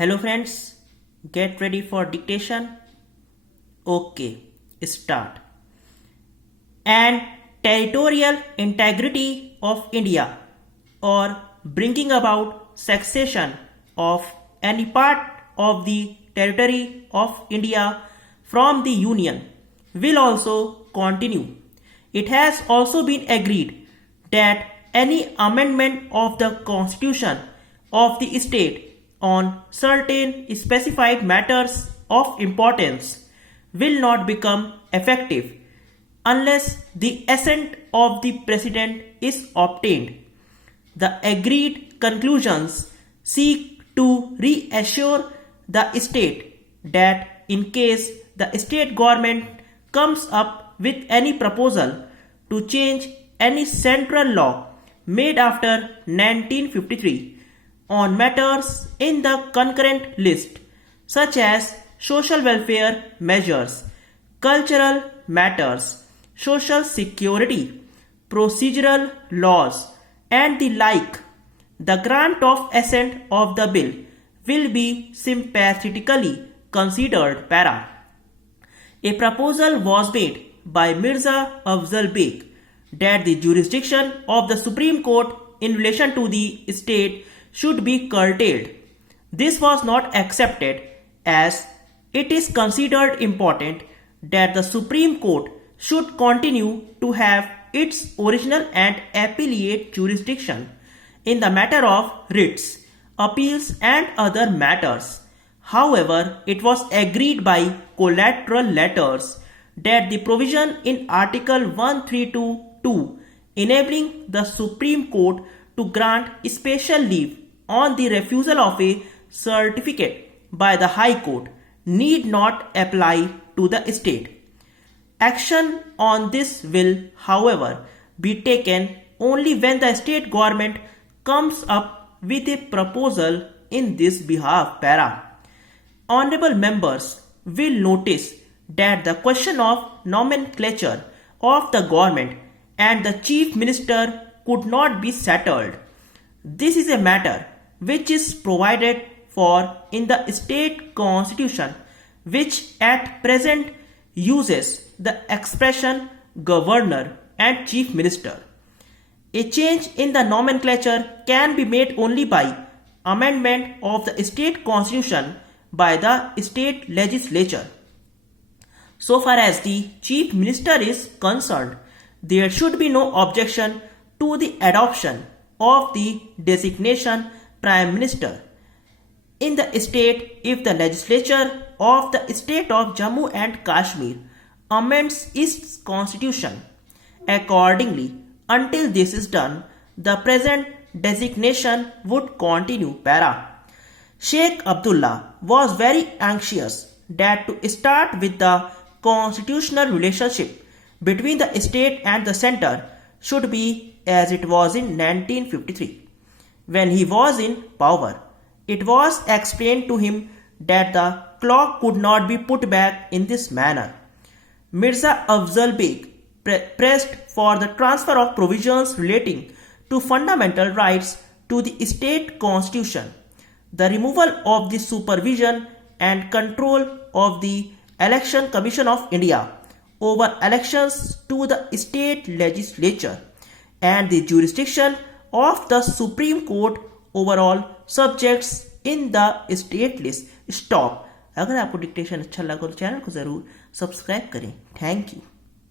Hello friends, get ready for dictation. Okay, start. And territorial integrity of India or bringing about succession of any part of the territory of India from the Union will also continue. It has also been agreed that any amendment of the constitution of the state on certain specified matters of importance will not become effective unless the assent of the president is obtained. The agreed conclusions seek to reassure the state that in case the state government comes up with any proposal to change any central law made after 1953 on matters in the concurrent list, such as social welfare measures, cultural matters, social security, procedural laws, and the like, the grant of assent of the bill will be sympathetically considered para. A proposal was made by Mirza Afzal Beg that the jurisdiction of the Supreme Court in relation to the state should be curtailed. This was not accepted as it is considered important that the Supreme Court should continue to have its original and appellate jurisdiction in the matter of writs, appeals and other matters. However, it was agreed by collateral letters that the provision in Article 1322 enabling the Supreme Court to grant special leave on the refusal of a certificate by the High Court need not apply to the state. Action on this will, however, be taken only when the state government comes up with a proposal in this behalf para. Honorable members will notice that the question of nomenclature of the government and the chief minister could not be settled. This is a matter which is provided for in the state constitution, which at present uses the expression governor and chief minister. A change in the nomenclature can be made only by amendment of the state constitution by the state legislature. So far as the chief minister is concerned, there should be no objection to the adoption of the designation prime minister in the state if the legislature of the state of Jammu and Kashmir amends its constitution. Accordingly, until this is done, the present designation would continue para. Sheikh Abdullah was very anxious that to start with the constitutional relationship between the state and the center should be as it was in 1953. When he was in power, it was explained to him that the clock could not be put back in this manner. Mirza Afzal Beg pressed for the transfer of provisions relating to fundamental rights to the state constitution, the removal of the supervision and control of the Election Commission of India over elections to the state legislature, and the jurisdiction of the Supreme Court over all subjects in the state list. Stop. अगर आपको dictation अच्छा लगा तो channel को ज़रूर subscribe करें। Thank you.